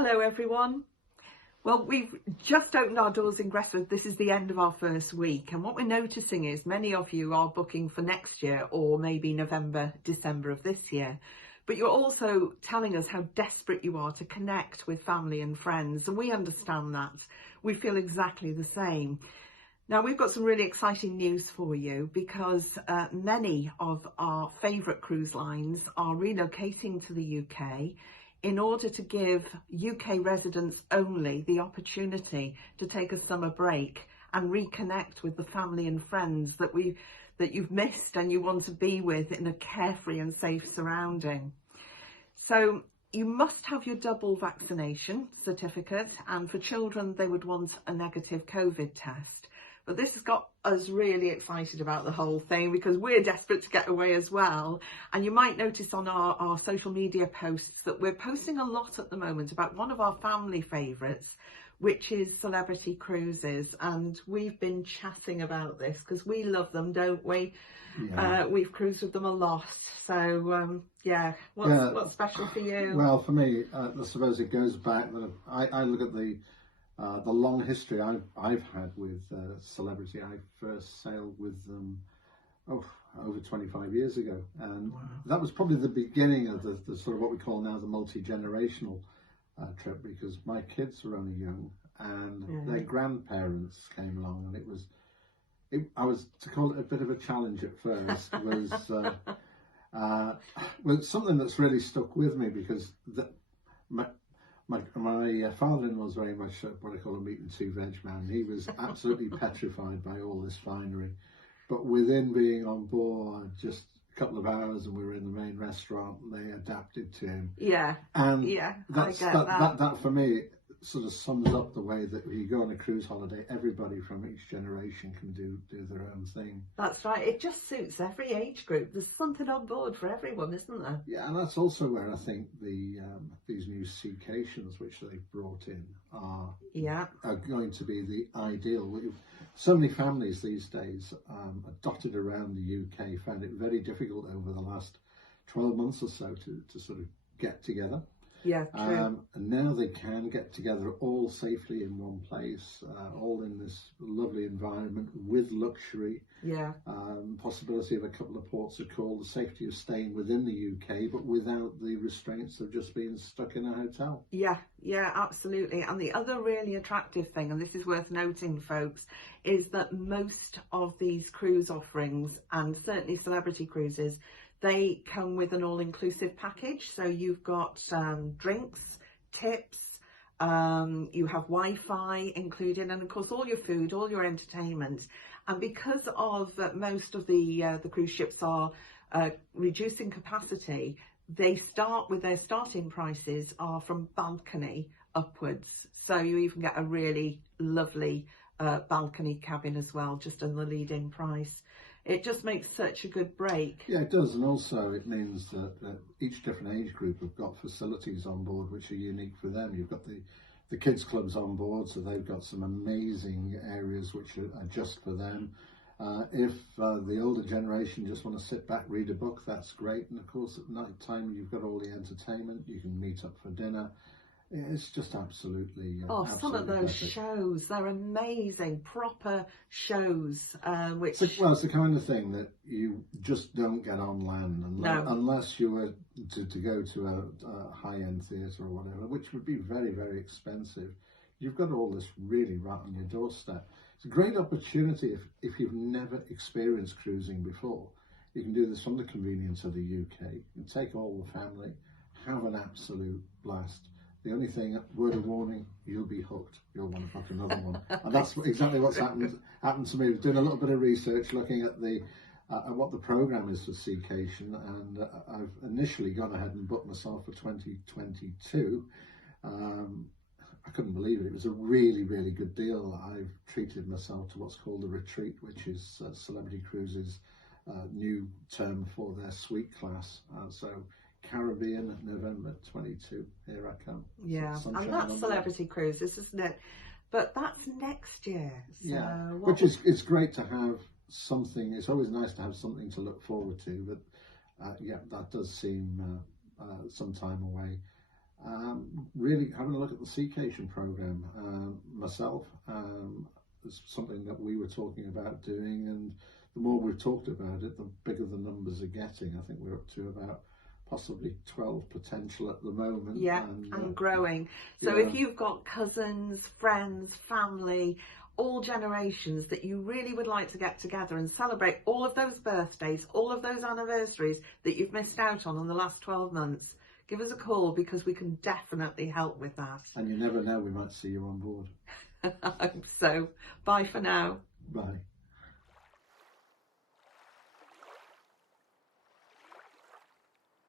Hello everyone. Well, we've just opened our doors in Gresford. This is the end of our first week, and what we're noticing is many of you are booking for next year or maybe November, December of this year. But you're also telling us how desperate you are to connect with family and friends, and we understand that. We feel exactly the same. Now, we've got some really exciting news for you because many of our favourite cruise lines are relocating to the UK in order to give UK residents only the opportunity to take a summer break and reconnect with the family and friends that you've missed and you want to be with in a carefree and safe surrounding. So you must have your double vaccination certificate, and for children they would want a negative COVID test. But this has got us really excited about the whole thing because we're desperate to get away as well. And you might notice on our social media posts that we're posting a lot at the moment about one of our family favourites, which is celebrity cruises. And we've been chatting about this because we love them, don't we? Yeah. We've cruised with them a lot. So, what's special for you? Well, for me, I suppose it goes back that I look at the long history I've had with celebrity. I first sailed with them over 25 years ago, and wow, that was probably the beginning of the sort of what we call now the multi-generational trip, because my kids were only young and their grandparents came along, and I was to call it a bit of a challenge at first was something that's really stuck with me, because my father-in-law was very much what I call a meat and two veg man. He was absolutely petrified by all this finery. But within being on board just a couple of hours and we were in the main restaurant, they adapted to him. Yeah. And that for me sort of sums up the way that when you go on a cruise holiday, everybody from each generation can do their own thing. That's right. It just suits every age group. There's something on board for everyone, isn't there? Yeah, and that's also where I think these new Seacations, which they've brought in, are going to be the ideal. So many families these days are dotted around the UK found it very difficult over the last 12 months or so to sort of get together. Yeah, true. And now they can get together all safely in one place, all in this lovely environment with luxury. Yeah. Possibility of a couple of ports of call, the safety of staying within the UK, but without the restraints of just being stuck in a hotel. Yeah, absolutely. And the other really attractive thing, and this is worth noting, folks, is that most of these cruise offerings, and certainly celebrity cruises, they come with an all-inclusive package. So you've got drinks, tips, you have Wi-Fi included, and of course all your food, all your entertainment. And because of most of the cruise ships are reducing capacity, they start with their starting prices are from balcony upwards. So you even get a really lovely balcony cabin as well, just in the lead-in price. It just makes such a good break. Yeah, it does. And also it means that each different age group have got facilities on board which are unique for them. You've got the kids clubs on board, so they've got some amazing areas which are just for them. If the older generation just want to sit back, read a book, that's great. And of course at night time you've got all the entertainment. You can meet up for dinner. It's just absolutely some of those perfect shows, they're amazing, proper shows. It's the kind of thing that you just don't get on land unless you were to go to a high-end theatre or whatever, which would be very, very expensive. You've got all this really right on your doorstep. It's a great opportunity if you've never experienced cruising before. You can do this from the convenience of the UK. You can take all the family, have an absolute blast. The only thing, word of warning, you'll be hooked. You'll want to book another one. And that's exactly what's happened to me. I was doing a little bit of research, looking at what the programme is for Seacation, and I've initially gone ahead and booked myself for 2022. I couldn't believe it. It was a really, really good deal. I've treated myself to what's called the Retreat, which is Celebrity Cruises' new term for their suite class. So Caribbean, November 22. Here I come. Yeah, and that's celebrity cruises, isn't it? But that's next year. So yeah, which is it's great to have something. It's always nice to have something to look forward to. But that does seem some time away. Really having a look at the Seacation program myself. It's something that we were talking about doing, and the more we've talked about it, the bigger the numbers are getting. I think we're up to about possibly 12 potential at the moment. Yeah, and growing. So if you've got cousins, friends, family, all generations that you really would like to get together and celebrate all of those birthdays, all of those anniversaries that you've missed out on the last 12 months, give us a call, because we can definitely help with that. And you never know, we might see you on board. So, bye for now. Bye.